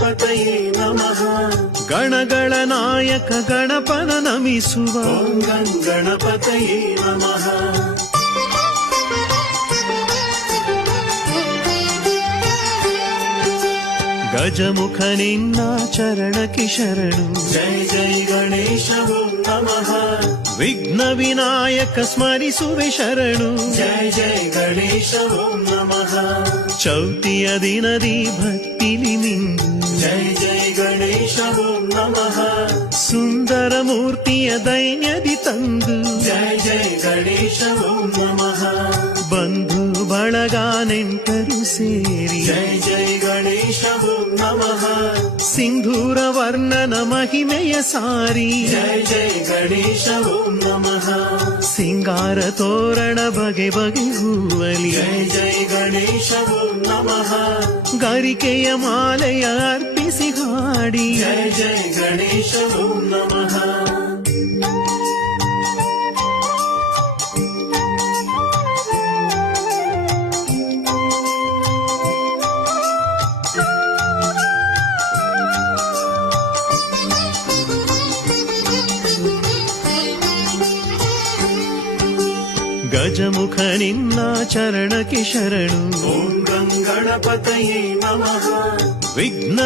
ಪತಯೇ ನಮಃ. ಗಣಗಳ ನಾಯಕ ಗಣಪನ ನಮಿಸುವ ಓಂ ಗಂ ಗಣಪತಯೇ ನಮಃ. ಗಜಮುಖ ನಿನ್ನ ಚರಣಕ್ಕೆ ಶರಣು. ಜೈ ಜೈ ಗಣೇಶ ಓಂ ನಮಃ. ವಿಘ್ನ ವಿನಾಯಕ ಸ್ಮರಿಸುವೆ ಶರಣು. ಜೈ ಜೈ ಗಣೇಶ ಓಂ ನಮಃ. ಚೌತಿಯ ದಿನದಿ ಭಕ್ತಿಲಿ ನಿಂದು. ಜೈ ಜೈ ಗಣೇಶ ಓಂ ನಮಃ. ಸುಂದರ ಮೂರ್ತಿಯ ದೈನ್ಯದಿ ತಂದು. ಜೈ ಜೈ ಗಣೇಶ ಓಂ ನಮಃ. ಬಂಧು ಬಳಗ ನೆಂಟರು ಸೇರಿ. ಜೈ ಜೈ ಗಣೇಶ ಓಂ ನಮಃ. ಸಿಂಧೂರ ವರ್ಣನ ಮಹಿಮೆಯ ಸಾರಿ. ಜೈ ಜೈ ಗಣೇಶ ಓಂ ನಮಃ. ಸಿಂಗಾರ ತೋರಣ ಬಗೆ ಬಗೆ ಹೂವಲಿ. ಜೈ ಜೈ ಗಣೇಶ ಓಂ ನಮಃ. ಗರಿಕೆಯ ಮಾಲೆಯ ಅರ್ಪಿಸಿ ಹಾಡಿ. ಜೈ ಜೈ ಗಣೇಶ ಓಂ ನಮಃ. ಗಜಮುಖ ನಿನ್ನ ಚರಣಕ್ಕೆ ಶರಣು. ಓಂ ಗಂ ಗಣಪತಯೇ ನಮಃ. ವಿಘ್ನ